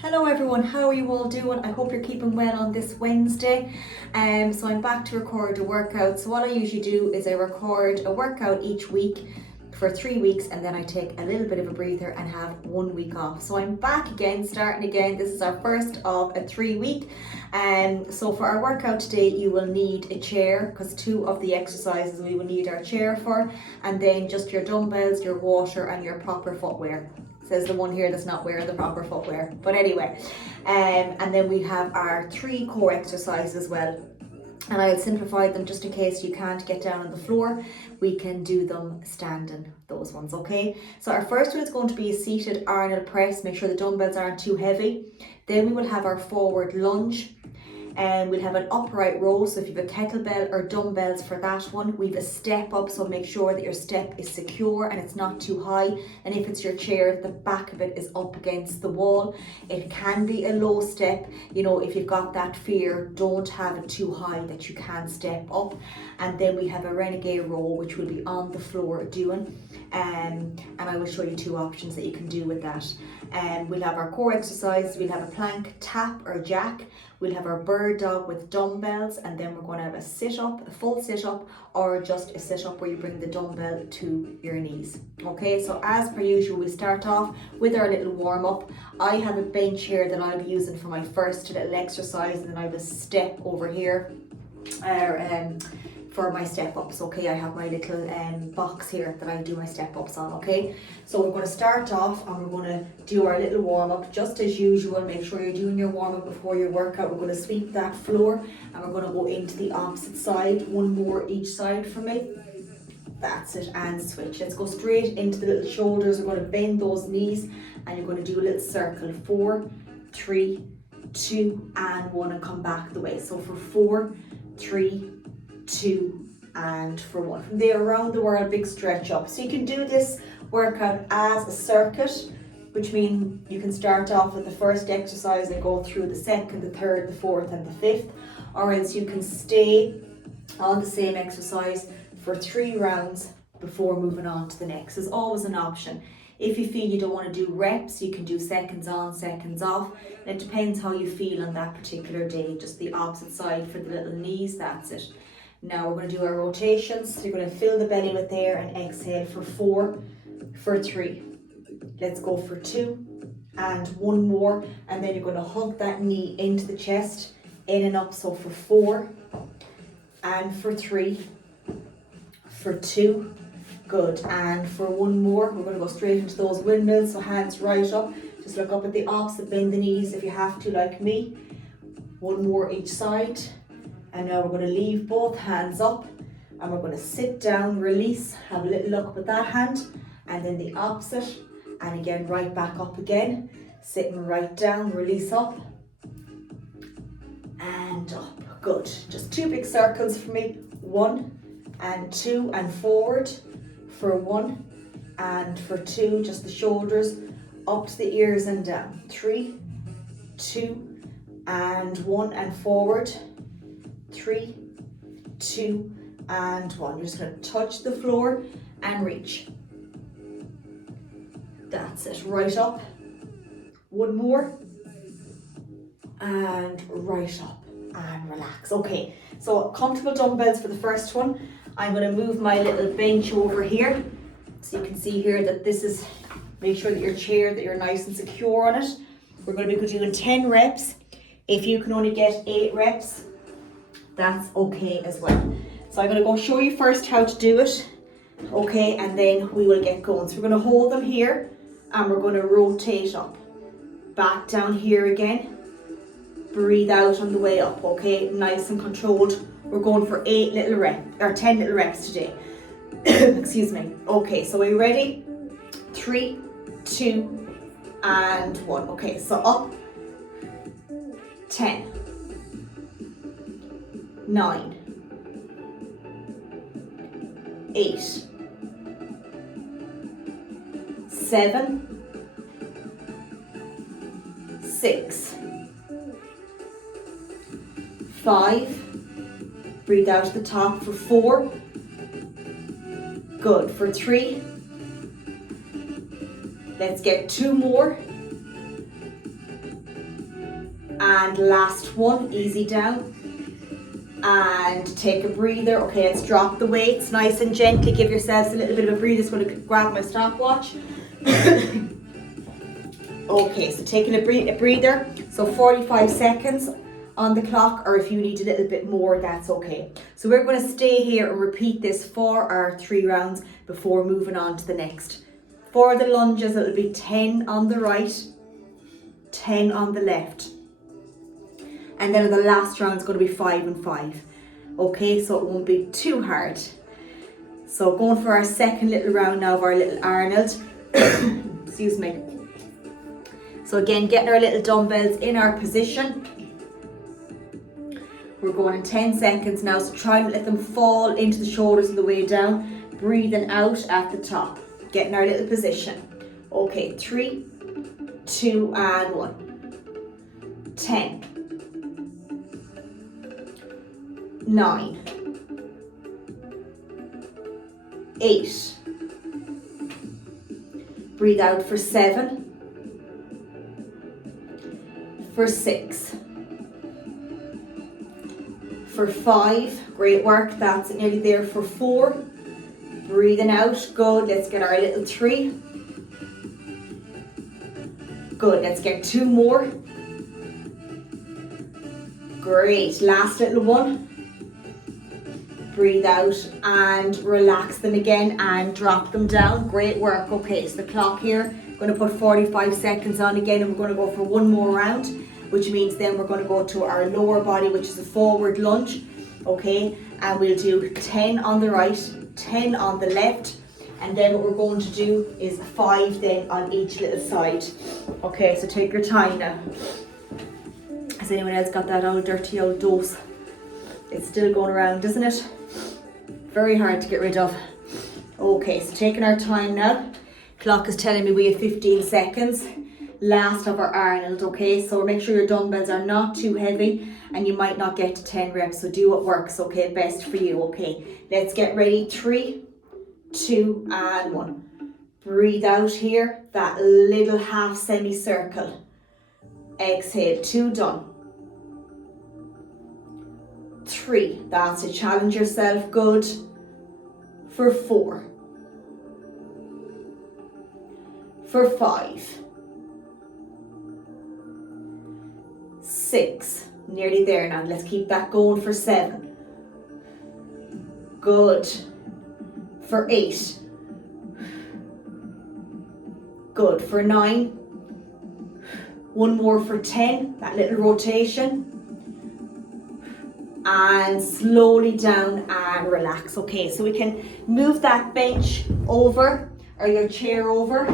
Hello everyone, how are you all doing? I hope you're keeping well on this Wednesday. So I'm back to record a workout. So what I usually do is I record a workout each week for 3 weeks, and then I take a little bit of a breather and have 1 week off. So I'm back again, starting again. This is our first of a 3 week. So for our workout today, you will need a chair, because 2 of the exercises we will need our chair for, and then just your dumbbells, your water and your proper footwear. Says the one here that's not wearing the proper footwear, but anyway. And then we have our 3 core exercises as well, and I'll simplify them just in case you can't get down on the floor. We can do them standing, those ones, okay? So our first one is going to be a seated Arnold press. Make sure the dumbbells aren't too heavy. Then we will have our forward lunge, and we'll have an upright row. So if you have a kettlebell or dumbbells for that one, we've a step up, so make sure that your step is secure and it's not too high. And if it's your chair, the back of it is up against the wall. It can be a low step. You know, if you've got that fear, don't have it too high that you can't step up. And then we have a renegade row, which will be on the floor doing. And I will show you 2 options that you can do with that. We'll have our core exercises. We'll have a plank, tap or jack. We'll have our bird dog with dumbbells, and then we're going to have a sit-up, a full sit-up, or just a sit-up where you bring the dumbbell to your knees. Okay, so as per usual, we start off with our little warm-up. I have a bench here that I'll be using for my first little exercise, and then I have a step over here for my step-ups. Okay, I have my little box here that I do my step-ups on. Okay, so we're going to start off and we're going to do our little warm-up just as usual. Make sure you're doing your warm-up before your workout. We're going to sweep that floor and we're going to go into the opposite side. 1 more each side for me. That's it, and switch. Let's go straight into the little shoulders. We're going to bend those knees and you're going to do a little circle. 4, 3, 2 and 1, and come back the way. So for 4, 3, 2 and for 1. From there, around the world, big stretch up. So you can do this workout as a circuit, which means you can start off with the first exercise and go through the second, the third, the fourth and the fifth, or else you can stay on the same exercise for 3 rounds before moving on to the next. There's always an option. If you feel you don't want to do reps, you can do seconds on, seconds off. It depends how you feel on that particular day. Just the opposite side for the little knees, that's it. Now we're going to do our rotations. So you're going to fill the belly with air and exhale for 4, for 3. Let's go for 2 and 1 more. And then you're going to hug that knee into the chest, in and up. So for 4 and for 3, for 2. Good. And for 1 more, we're going to go straight into those windmills. So hands right up. Just look up at the opposite, bend the knees if you have to, like me. 1 more each side. And now we're going to leave both hands up and we're going to sit down, release, have a little look up at that hand, and then the opposite, and again right back up again, sitting right down, release up and up. Good. Just 2 big circles for me. 1 and 2 and forward for 1 and for 2, just the shoulders up to the ears and down. 3, 2 and 1 and forward. 3, 2 and 1. You're just going to touch the floor and reach. That's it. Right up. 1 more. And right up and relax. Okay, so comfortable dumbbells for the first one. I'm going to move my little bench over here. So you can see here that this is, make sure that your chair, that you're nice and secure on it. We're going to be doing 10 reps. If you can only get 8 reps, that's okay as well. So I'm going to go show you first how to do it, okay, and then we will get going. So we're going to hold them here and we're going to rotate up, back down here again, breathe out on the way up, okay, nice and controlled. We're going for 8 little reps, or 10 little reps today. Excuse me. Okay, so are you ready? 3, 2 and 1. Okay, so up, 10, 9, 8, 7, 6, 5, breathe out at the top for 4, good, for 3, let's get 2 more, and last one, easy down. And take a breather. Okay, let's drop the weights nice and gently. Give yourselves a little bit of a breather. Just going to grab my stopwatch. Okay, so taking a breather. So 45 seconds on the clock, or if you need a little bit more, that's okay. So we're going to stay here and repeat this for our 3 rounds before moving on to the next. For the lunges, it'll be 10 on the right, 10 on the left. And then the last round is going to be 5 and 5. Okay, so it won't be too hard. So going for our second little round now of our little Arnold. Excuse me. So again, getting our little dumbbells in our position. We're going in 10 seconds now, so try and let them fall into the shoulders on the way down. Breathing out at the top. Getting our little position. Okay, 3, 2 and 1. 10. 9, 8, breathe out for 7, for 6, for 5, great work, that's nearly there, for 4, breathing out, good, let's get our little 3, good, let's get 2 more, great, last little one. Breathe out and relax them again and drop them down. Great work. Okay, so the clock here, going to put 45 seconds on again, and we're going to go for one more round, which means then we're going to go to our lower body, which is a forward lunge. Okay, and we'll do 10 on the right, 10 on the left, and then what we're going to do is 5 then on each little side. Okay, so take your time now. Has anyone else got that old dirty old dose? It's still going around, isn't it? Very hard to get rid of. Okay, so taking our time now. Clock is telling me we have 15 seconds. Last of our Arnold, okay? So make sure your dumbbells are not too heavy and you might not get to 10 reps. So do what works, okay? Best for you, okay? Let's get ready. 3, 2 and 1. Breathe out here. That little half semicircle. Exhale. 2 done. 3, that's it, challenge yourself, good, for 4, for 5, 6, nearly there now, let's keep that going for 7, good, for 8, good, for 9, one more for 10, that little rotation. And slowly down and relax. Okay, so we can move that bench over or your chair over.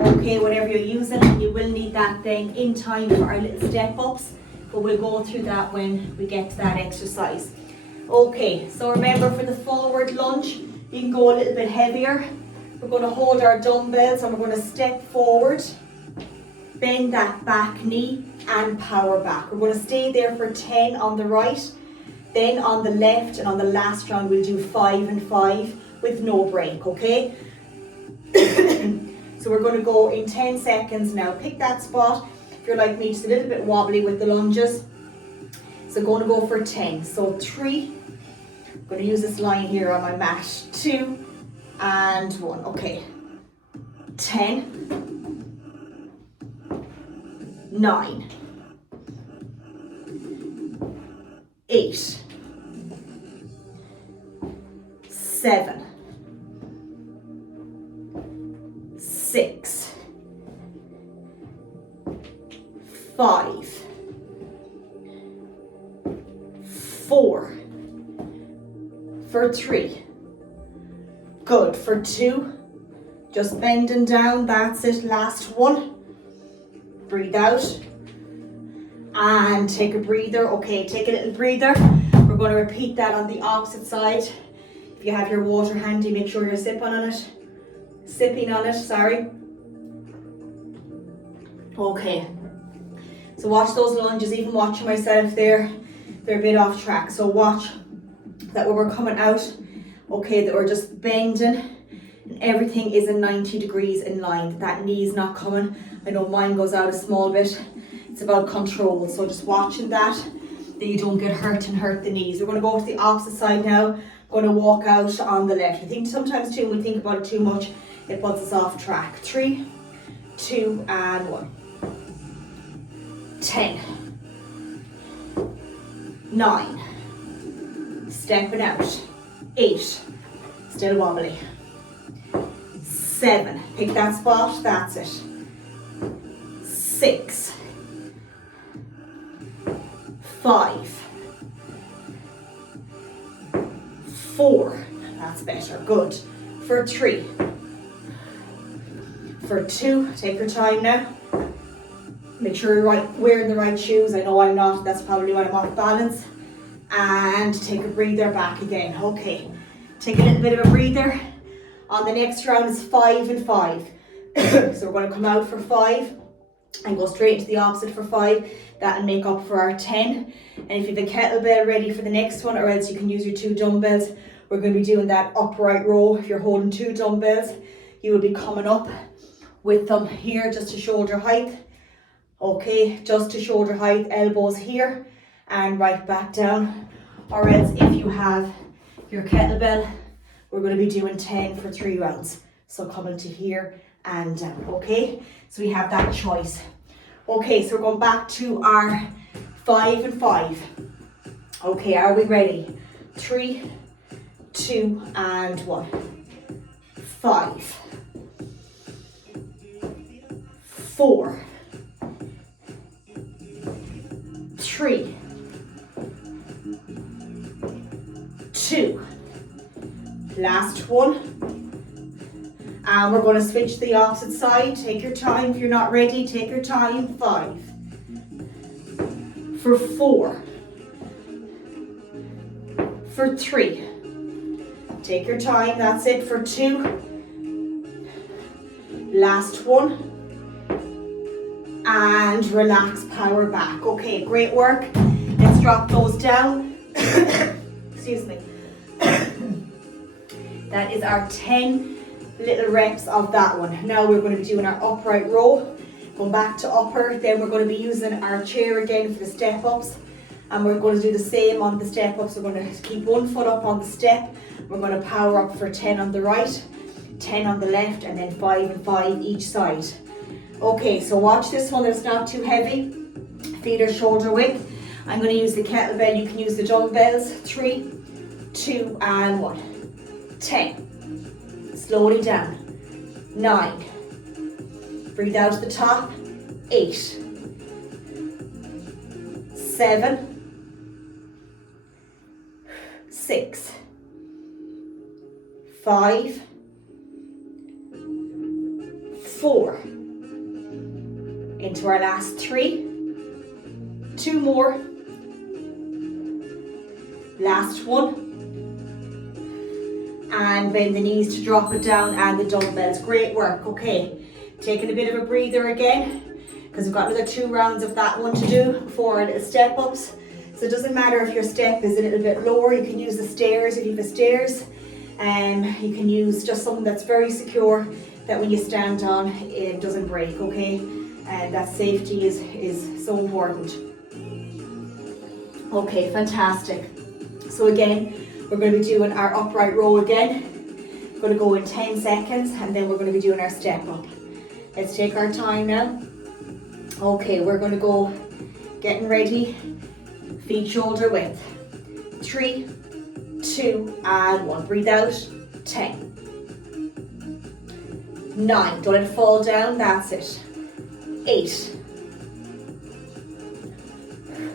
Okay, whatever you're using, you will need that then in time for our little step ups, but we'll go through that when we get to that exercise. Okay, so remember for the forward lunge, you can go a little bit heavier. We're going to hold our dumbbells and we're going to step forward, bend that back knee and power back. We're going to stay there for 10 on the right, then on the left, and on the last round we'll do 5 and 5 with no break, okay? So we're going to go in 10 seconds now. Pick that spot. If you're like me, just a little bit wobbly with the lunges. So going to go for 10. So 3, I'm going to use this line here on my mat. 2 and 1, okay. 10. 9, 8, 7, 6, 5, 4, for 3, good, for 2, just bending down, that's it, last one. Breathe out and take a breather. Okay, take a little breather. We're going to repeat that on the opposite side. If you have your water handy, make sure you're sipping on it, sorry. Okay, so watch those lunges, even watching myself there, they're a bit off track. So watch that when we're coming out, okay, that we're just bending and everything is in 90 degrees in line. That knee's not coming. I know mine goes out a small bit. It's It's about control. So just watching that you don't get hurt and hurt the knees. We're going to go to the opposite side now. Going to walk out on the left. I think sometimes too, when we think about it too much, it puts us off track. 3, 2, and 1. 10. 9. Stepping out. 8. Still wobbly. 7. Pick that spot. That's it. 6. 5. 4. That's better. Good. For 3. For 2. Take your time now. Make sure you're wearing the right shoes. I know I'm not. That's probably why I'm off balance. And take a breather back again. Okay. Take a little bit of a breather. On the next round is 5 and 5. So we're going to come out for 5 and go straight into the opposite for 5. That'll make up for our 10. And if you have a kettlebell ready for the next one, or else you can use your 2 dumbbells, we're going to be doing that upright row. If you're holding 2 dumbbells, you will be coming up with them here just to shoulder height. Okay, just to shoulder height, elbows here and right back down. Or else if you have your kettlebell, we're going to be doing 10 for 3 rounds. So coming to here and down, okay? So we have that choice. Okay, so we're going back to our 5 and 5. Okay, are we ready? 3, 2, and 1. 5. 4. 3. 2. Last one. And we're going to switch to the opposite side. Take your time. If you're not ready, take your time. 5. For 4. For 3. Take your time. That's it. For 2. Last one. And relax, power back. Okay, great work. Let's drop those down. Excuse me. That is our 10 little reps of that one. Now we're going to be doing our upright row. Going back to upper, then we're going to be using our chair again for the step ups. And we're going to do the same on the step ups. We're going to keep one foot up on the step. We're going to power up for 10 on the right, 10 on the left, and then 5 and 5 each side. Okay, so watch this one. It's not too heavy. Feet are shoulder width. I'm going to use the kettlebell. You can use the dumbbells. 3, 2, and 1. 10. Slowly down. 9. Breathe out at the top. 8. 7. 6. 5. 4. Into our last 3. 2 more. Last one. And bend the knees to drop it down and the dumbbells. Great work. Okay, taking a bit of a breather again because we've got another 2 rounds of that one to do before our little step ups. So it doesn't matter if your step is a little bit lower. You can use the stairs if you have the stairs, and you can use just something that's very secure that when you stand on it doesn't break. Okay, and that safety is so important. Okay, fantastic. So again, we're going to be doing our upright row again. We're going to go in 10 seconds and then we're going to be doing our step up. Let's take our time now. Okay, we're going to go getting ready. Feet shoulder width. 3, 2, and 1. Breathe out. 10. 9. Don't let it fall down. That's it. 8.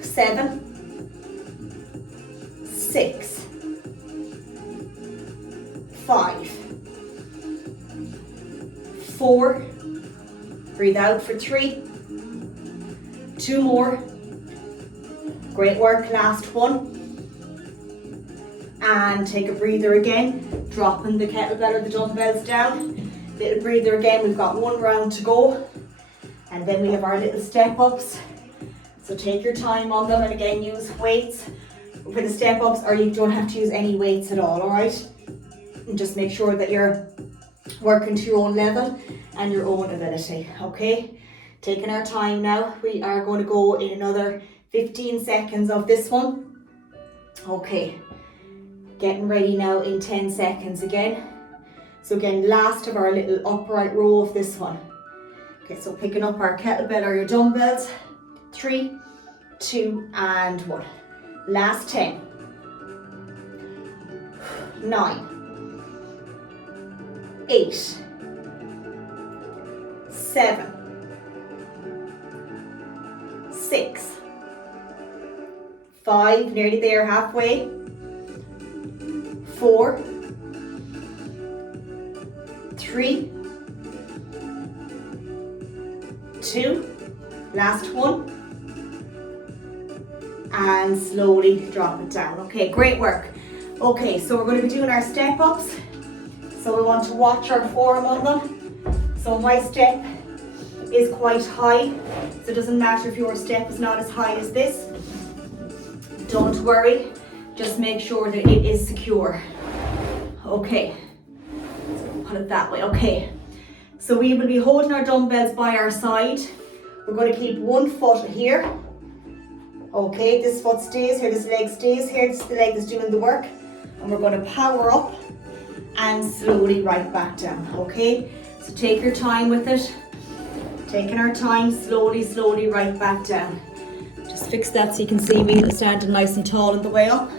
7. 6. 5. 4. Breathe out for 3. 2 more. Great work. Last one. And take a breather again. Dropping the kettlebell or the dumbbells down. Little breather again. We've got 1 round to go. And then we have our little step ups. So take your time on them, and again use weights for the step ups, or you don't have to use any weights at all, alright? And just make sure that you're working to your own level and your own ability, okay? Taking our time now. We are going to go in another 15 seconds of this one. Okay, getting ready now in 10 seconds again. So again, last of our little upright row of this one. Okay, so picking up our kettlebell or your dumbbells. 3, 2, and 1. Last 10. 9, 8, 7, 6, 5, nearly there, halfway. 4, 3, 2, last one, and slowly drop it down. Okay, great work. Okay, so we're going to be doing our step ups. So we want to watch our form on them. So my step is quite high, so it doesn't matter if your step is not as high as this. Don't worry, just make sure that it is secure. Okay, so put it that way. Okay, so we will be holding our dumbbells by our side. We're going to keep one foot here. Okay, this foot stays here, this leg stays here, this is the leg that's doing the work. And we're going to power up and slowly right back down, okay? So take your time with it. Taking our time, slowly, slowly right back down. Just fix that so you can see me standing nice and tall on the way up.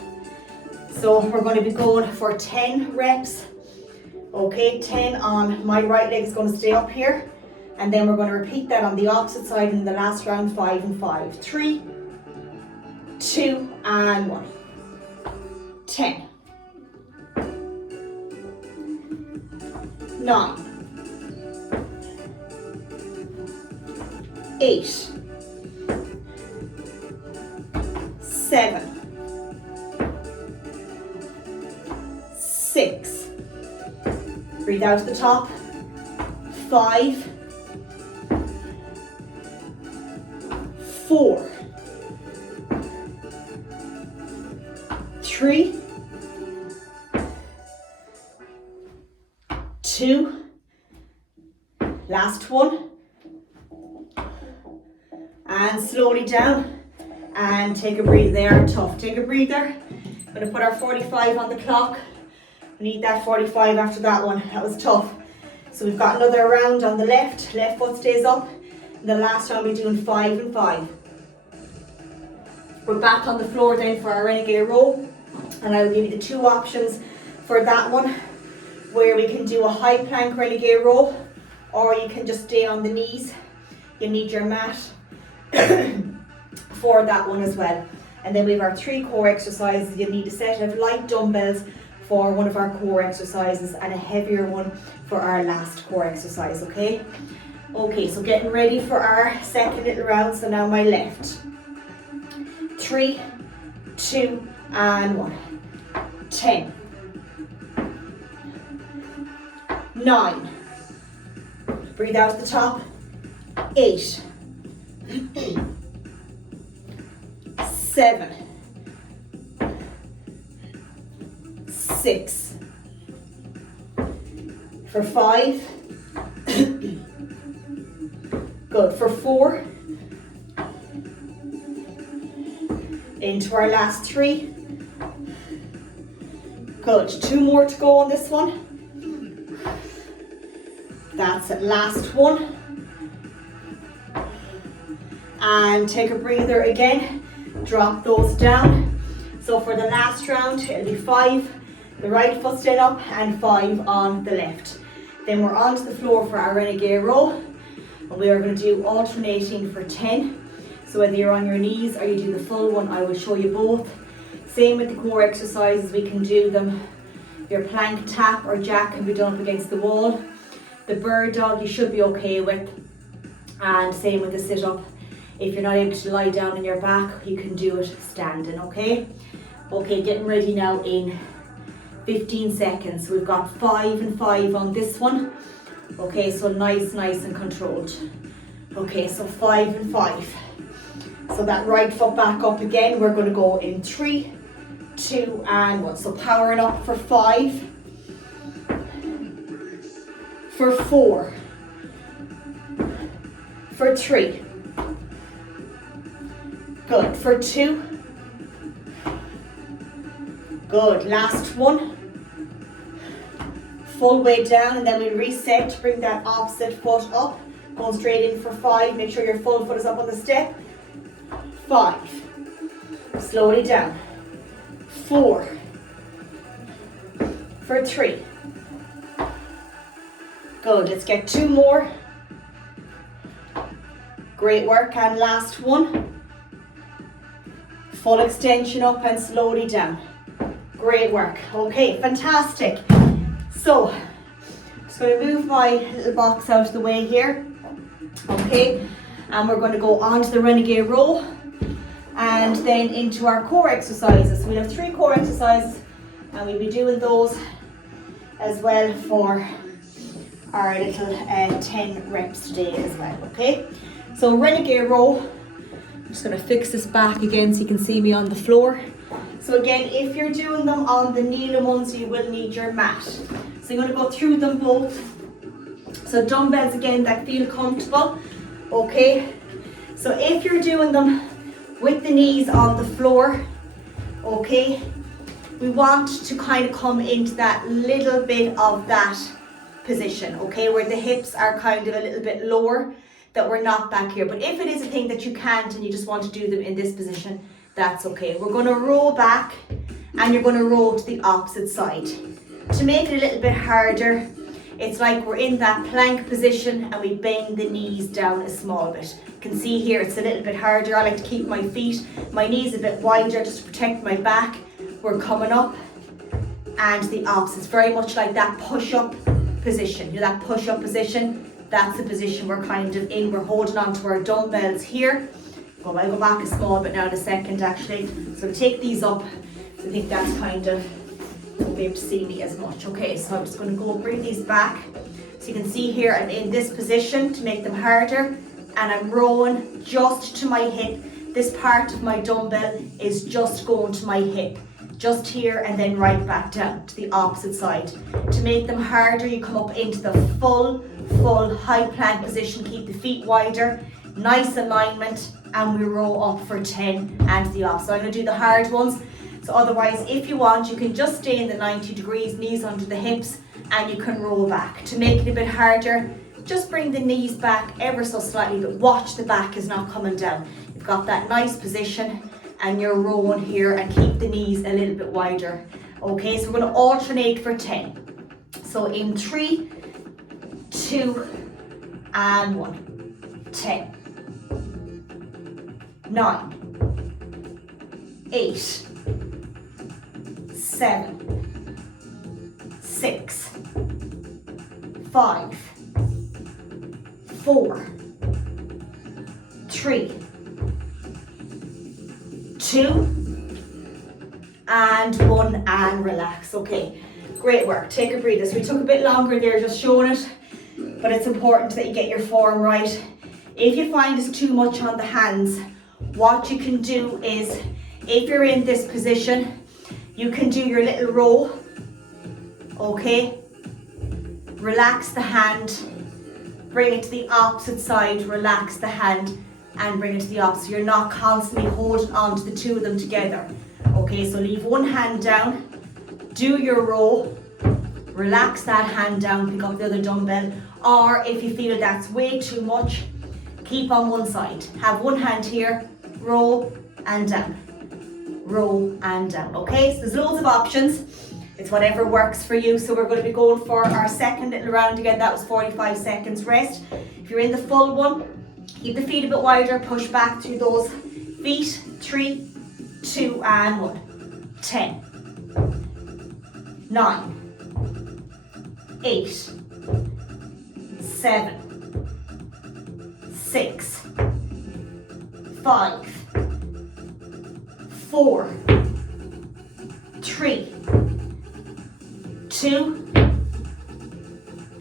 So we're going to be going for 10 reps. Okay, 10 on my right leg is going to stay up here. And then we're going to repeat that on the opposite side in the last round, 5 and 5. 3, 2, and 1. 10. 9, 8, 7, 6, breathe out to the top, 5, 4, 3, 2, last one, and slowly down, and take a breather there, tough, take a breather. I'm going to put our 45 on the clock. We need that 45 after that one, that was tough. So we've got another round on the left foot stays up, and the last round we're doing 5 and 5. We're back on the floor then for our renegade row, and I'll give you the two options for that one, where we can do a high plank renegade row, or you can just stay on the knees. You need your mat for that one as well. And then we have our 3 core exercises. You need a set of light dumbbells for one of our core exercises and a heavier one for our last core exercise, okay? Okay, so getting ready for our second little round. So now my left. 3, 2, and 1. 10. 9, breathe out at the top, 8, 7, 6, for 5, good, for 4, into our last 3, good, 2 more to go on this one. That's it, last one. And take a breather again, drop those down. So for the last round, it'll be 5, the right foot staying up, and 5 on the left. Then we're onto the floor for our renegade row, and we are going to do alternating for 10. So whether you're on your knees or you do the full one, I will show you both. Same with the core exercises, we can do them. Your plank, tap, or jack can be done up against the wall. The bird dog you should be okay with, and same with the sit-up. If you're not able to lie down on your back, you can do it standing, okay? Okay, getting ready now in 15 seconds. We've got 5 and 5 on this one. Okay, so nice and controlled. Okay, so 5 and 5. So that right foot back up again. We're going to go in 3, 2, and 1. So powering up for 5. For 4, For 3. Good. For 2. Good. Last one. Full weight down, and then we reset. Bring that opposite foot up. Going straight in for 5. Make sure your full foot is up on the step. 5. Slowly down. 4. For 3. Good. Let's get 2 more. Great work. And last one. Full extension up and slowly down. Great work. Okay, fantastic. So, I'm just going to move my little box out of the way here. Okay, and we're going to go on to the Renegade row and then into our core exercises. So we'll have 3 core exercises and we'll be doing those as well for our little 10 reps today as well. Okay, so Renegade row. I'm just going to fix this back again so you can see me on the floor. So again, if you're doing them on the kneeling ones, you will need your mat. So you're going to go through them both. So dumbbells again that feel comfortable. Okay. So if you're doing them with the knees on the floor, okay, we want to kind of come into that little bit of that position, okay, where the hips are kind of a little bit lower, that we're not back here. But if it is a thing that you can't and you just want to do them in this position, that's okay. We're going to roll back and you're going to roll to the opposite side. To make it a little bit harder, it's like we're in that plank position and we bend the knees down a small bit. You can see here it's a little bit harder. I like to keep my knees a bit wider just to protect my back. We're coming up and the opposite. It's very much like that push-up position. You know, that push-up position, that's the position we're kind of in. We're holding on to our dumbbells here. Well, I'll go back a small bit now in a second actually. So take these up. So I think that's kind of, you won't be able to see me as much. Okay, so I'm just going to go bring these back. So you can see here I'm in this position to make them harder. And I'm rolling just to my hip. This part of my dumbbell is just going to my hip. Just here and then right back down to the opposite side. To make them harder, you come up into the full high plank position. Keep the feet wider. Nice alignment. And we roll up for 10 and the off. So I'm going to do the hard ones. So otherwise, if you want, you can just stay in the 90 degrees, knees under the hips, and you can roll back. To make it a bit harder, just bring the knees back ever so slightly, but watch the back is not coming down. You've got that nice position and you're rolling here and keep the knees a little bit wider. Okay, so we're going to alternate for 10. So in 3, 2, and 1. 10. 9, 8, 7, 6, 5, 4, 3, 2, and 1, and relax. Okay, great work. Take a breather. So we took a bit longer there just showing it, but it's important that you get your form right. If you find it's too much on the hands, what you can do is, if you're in this position, you can do your little row, okay? Relax the hand, bring it to the opposite side, relax the hand, and bring it to the opposite. You're not constantly holding on to the two of them together. Okay, so leave one hand down, do your row, relax that hand down, pick up the other dumbbell, or if you feel that's way too much, keep on one side. Have one hand here, row and down, row and down. Okay, so there's loads of options. It's whatever works for you. So we're going to be going for our second little round again. That was 45 seconds rest. If you're in the full one, keep the feet a bit wider, push back through those feet. 3, 2, and 1. 10, 9, 8, 7, 6, 5, 4, 3, 2,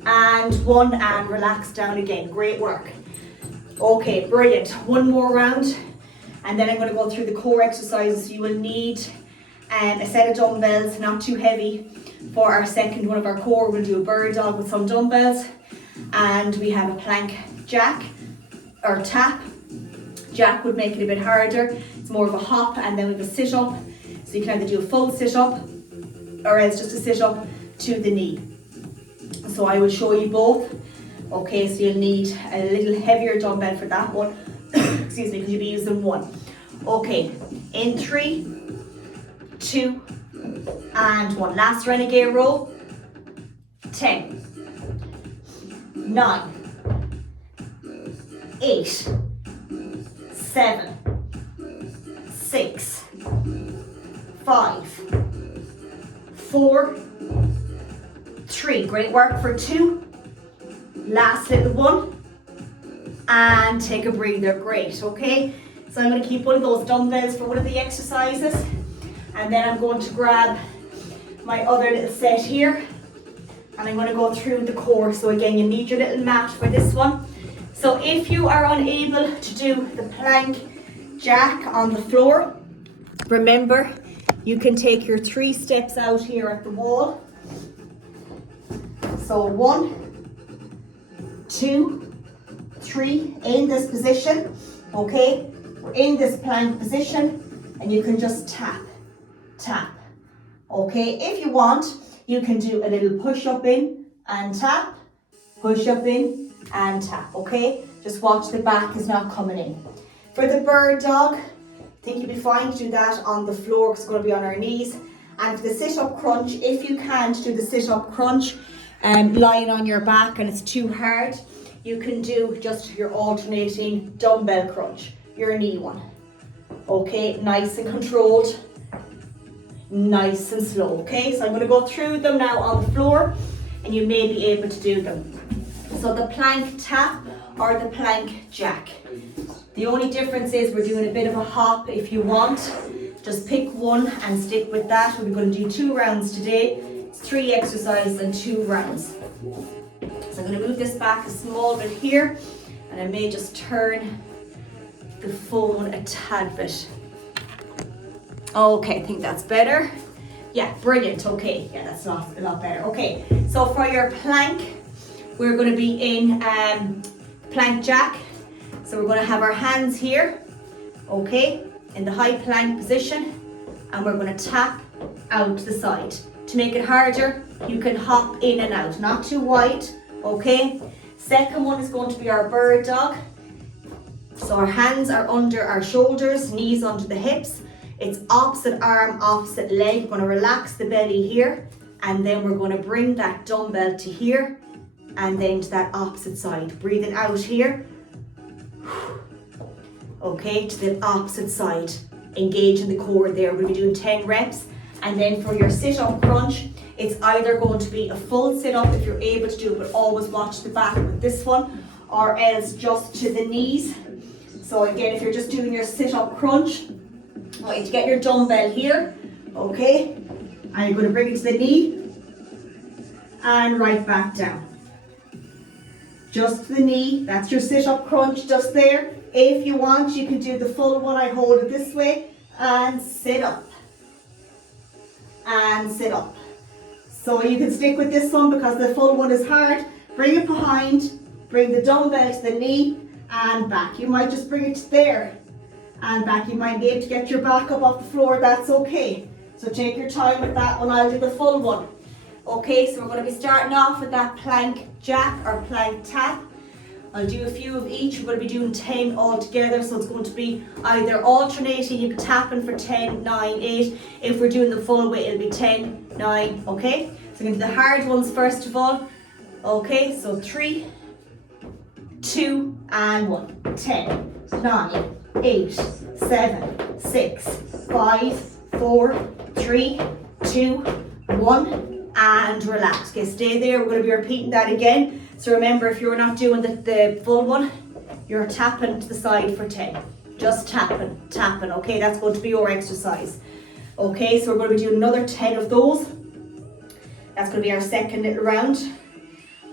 and 1, and relax down again. Great work. Okay, brilliant. One more round, and then I'm going to go through the core exercises. You will need a set of dumbbells, not too heavy. For our second one of our core, we'll do a bird dog with some dumbbells, and we have a plank jack. or tap. Jack would make it a bit harder. It's more of a hop, and then we have a sit up. So you can either do a full sit up or else just a sit up to the knee. So I will show you both. Okay, so you'll need a little heavier dumbbell for that one. Excuse me, because you'll be using one. Okay, in 3, 2, and 1. Last renegade row. 10, 9, 8, 7, 6, 5, 4, 3. Great work for 2. Last little one. And take a breather. Great, okay? So I'm going to keep one of those dumbbells for one of the exercises. And then I'm going to grab my other little set here. And I'm going to go through the core. So again, you need your little mat for this one. So if you are unable to do the plank jack on the floor, remember, you can take your 3 steps out here at the wall. So 1, 2, 3, in this position, okay? We're in this plank position, and you can just tap, tap, okay? If you want, you can do a little push up in and tap, push up in and tap, okay? Just watch the back is not coming in. For the bird dog, I think you'll be fine to do that on the floor because it's going to be on our knees. And for the sit-up crunch, if you can't do the sit-up crunch lying on your back and it's too hard, you can do just your alternating dumbbell crunch, your knee one. Okay, nice and controlled, nice and slow, okay? So I'm going to go through them now on the floor and you may be able to do them. So the plank tap or the plank jack. The only difference is we're doing a bit of a hop. If you want, just pick one and stick with that. We're going to do 2 rounds today. It's 3 exercises and 2 rounds. So I'm going to move this back a small bit here, and I may just turn the phone a tad bit. Okay, I think that's better. Yeah, brilliant. Okay, yeah, that's a lot better. Okay, so for your plank, we're going to be in plank jack. So we're going to have our hands here, okay, in the high plank position, and we're going to tap out to the side. To make it harder, you can hop in and out, not too wide, okay. Second one is going to be our bird dog. So our hands are under our shoulders, knees under the hips. It's opposite arm, opposite leg. We're going to relax the belly here, and then we're going to bring that dumbbell to here, and then to that opposite side. Breathing out here. Okay, to the opposite side. Engage in the core there. We'll be doing 10 reps. And then for your sit-up crunch, it's either going to be a full sit-up if you're able to do it, but always watch the back with this one, or else just to the knees. So again, if you're just doing your sit-up crunch, you get your dumbbell here, okay, and you're going to bring it to the knee and right back down. Just the knee, that's your sit-up crunch just there. If you want, you can do the full one. I hold it this way and sit up. And sit up. So you can stick with this one because the full one is hard. Bring it behind, bring the dumbbell to the knee and back. You might just bring it there and back. You might be able to get your back up off the floor, that's okay. So take your time with that one. I'll do the full one. Okay, so we're going to be starting off with that plank jack or plank tap. I'll do a few of each. We're going to be doing 10 all together, so it's going to be either alternating, you can tap in for 10, 9, 8. If we're doing the full weight, it'll be 10, 9, okay? So I'm going to do the hard ones first of all. Okay, so 3, 2, and 1. 10, 9, 8, 7, 6, 5, 4, 3, 2, 1. And relax. Okay, stay there. We're going to be repeating that again. So remember, if you're not doing the full one, you're tapping to the side for 10. Just tapping, tapping. Okay, that's going to be your exercise. Okay, so we're going to be doing another 10 of those. That's going to be our second little round.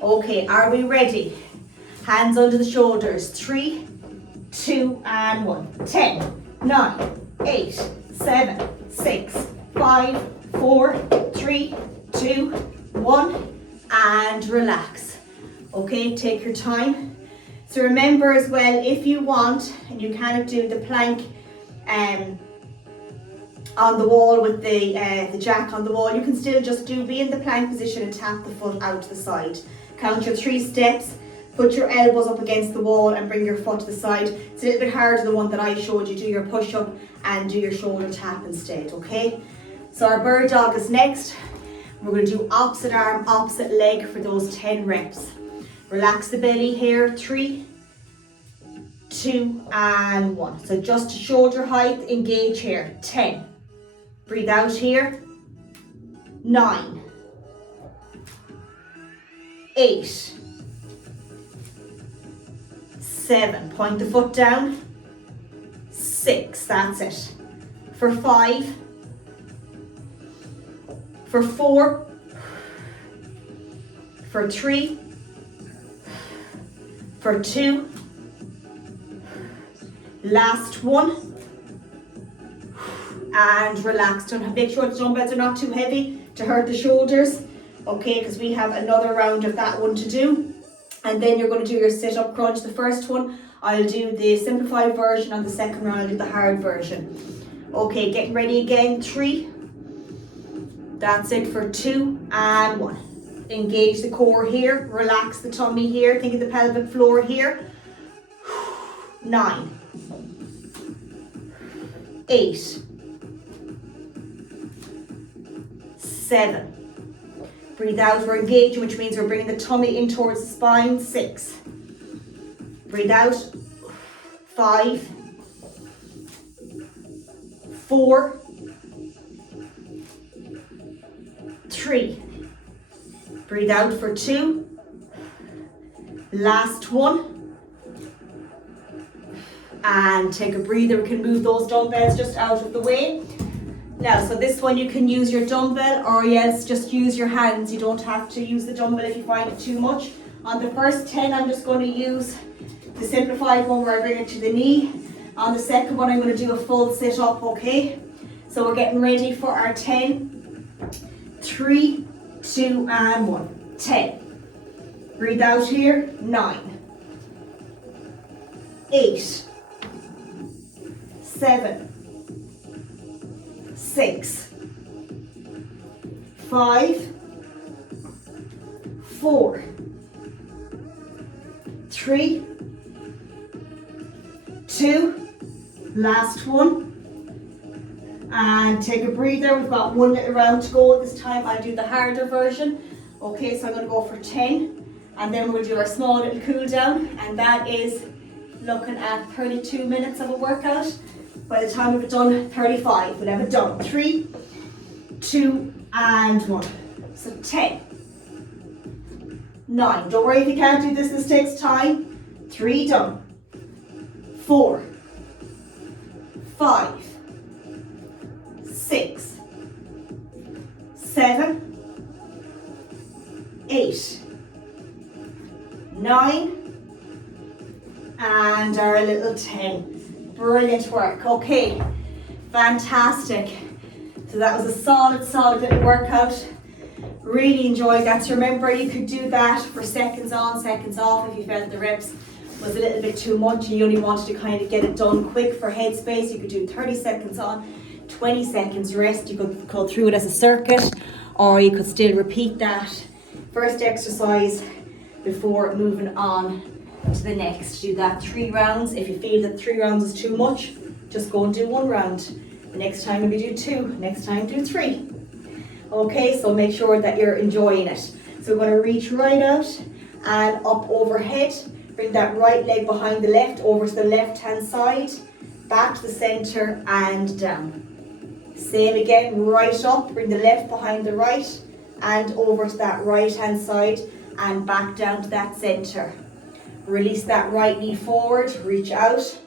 Okay, are we ready? Hands under the shoulders. 3, 2, and 1. 10, 9, 8, 7, 6, 5, 4, 3, 2, 1, and relax. Okay, take your time. So remember as well, if you want, and you kind of do the plank on the wall with the jack on the wall, you can still just be in the plank position and tap the foot out to the side. Count your 3 steps, put your elbows up against the wall and bring your foot to the side. It's a little bit harder the one that I showed you. Do your push up and do your shoulder tap instead, okay? So our bird dog is next. We're going to do opposite arm, opposite leg for those 10 reps. Relax the belly here, 3, 2, and 1. So just to shoulder height, engage here, 10. Breathe out here, 9, 8, 7, point the foot down, 6, that's it. For 5, for 4, for 3, for 2, last 1, and relax. Don't make sure the dumbbells are not too heavy to hurt the shoulders, okay, because we have another round of that one to do. And then you're going to do your sit-up crunch. The first one, I'll do the simplified version, and the second round I'll do the hard version. Okay, getting ready again, 3, that's it for 2 and 1. Engage the core here, relax the tummy here, think of the pelvic floor here. 9, 8, 7. Breathe out, we're engaging, which means we're bringing the tummy in towards the spine. 6. Breathe out. 5, 4, 3. Breathe out for 2. Last 1. And take a breather. We can move those dumbbells just out of the way. Now, so this one you can use your dumbbell, or else just use your hands. You don't have to use the dumbbell if you find it too much. On the first 10, I'm just going to use the simplified one where I bring it to the knee. On the second one, I'm going to do a full sit up, okay? So we're getting ready for our 10, 3, 2, and 1. 10. Breathe out here. 9, 8, 7, 6, 5, 4, 3, 2, last 1, and take a breather. We've got 1 little round to go. This time I'll do the harder version. Okay, so I'm going to go for 10, and then we'll do our small little cool down, and that is looking at 32 minutes of a workout. By the time we've done 35, we'll have it done. 3, 2, and 1. So 10, 9. Don't worry if you can't do this, this takes time. 3 done. 4, 5, 6, 7, 8, 9, and our little 10. Brilliant work. Okay, fantastic. So that was a solid little workout. Really enjoyed that. So remember, you could do that for seconds on, seconds off if you felt the reps was a little bit too much and you only wanted to kind of get it done quick for headspace. You could do 30 seconds on, 20 seconds rest. You could go through it as a circuit, or you could still repeat that first exercise before moving on to the next. Do that 3 rounds. If you feel that 3 rounds is too much, just go and do 1 round. The next time maybe do 2, next time do 3. Okay, so make sure that you're enjoying it. So we're going to reach right out and up overhead. Bring that right leg behind the left over to the left hand side, back to the center and down. Same again, right up, bring the left behind the right and over to that right hand side and back down to that center. Release that right knee forward, reach out,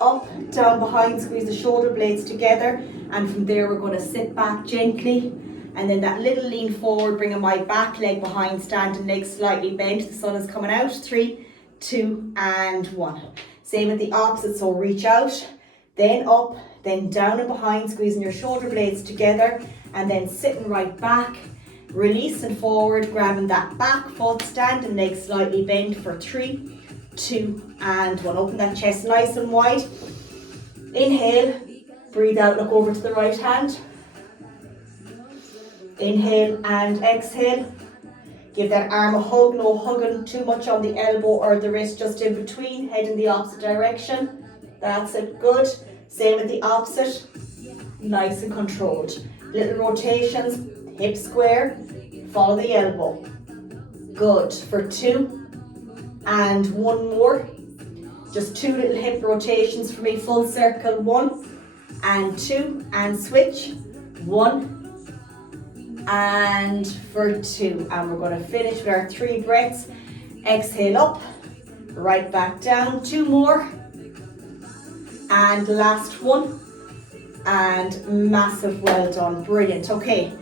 up, down behind, squeeze the shoulder blades together, and from there we're going to sit back gently, and then that little lean forward, bringing my back leg behind, standing leg slightly bent, the sun is coming out. 3, 2, and 1. Same with the opposite, so reach out, then up, then down and behind, squeezing your shoulder blades together, and then sitting right back, releasing forward, grabbing that back foot, standing leg slightly bent for 3, 2, and 1. Open that chest nice and wide. Inhale, breathe out, look over to the right hand. Inhale and exhale. Give that arm a hug, no hugging too much on the elbow or the wrist, just in between, head in the opposite direction. That's it, good. Same with the opposite, nice and controlled. Little rotations, hip square, follow the elbow. Good, for 2 and 1 more. Just 2 little hip rotations for me, full circle, 1 and 2, and switch, 1 and for 2. And we're going to finish with our 3 breaths. Exhale up, right back down, 2 more, and last 1, and massive well done, brilliant. Okay,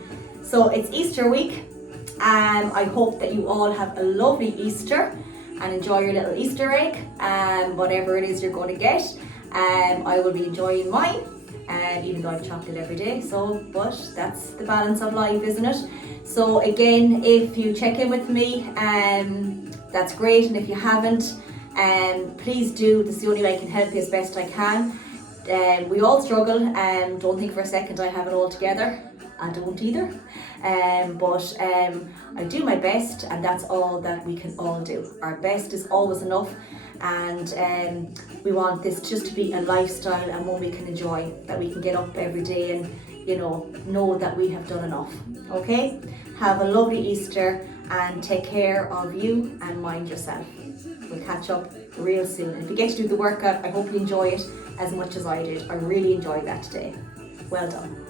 so it's Easter week. I hope that you all have a lovely Easter and enjoy your little Easter egg, whatever it is you're going to get. I will be enjoying mine, even though I have chocolate every day, but that's the balance of life, isn't it? So again, if you check in with me, that's great, and if you haven't, please do. This is the only way I can help you as best I can. We all struggle, don't think for a second I have it all together. I don't either, but I do my best, and that's all that we can all do. Our best is always enough, and we want this just to be a lifestyle and one we can enjoy, that we can get up every day and know that we have done enough. Okay, have a lovely Easter and take care of you and mind yourself. We'll catch up real soon, and if you get to do the workout, I hope you enjoy it as much as I did. I really enjoyed that today. Well done.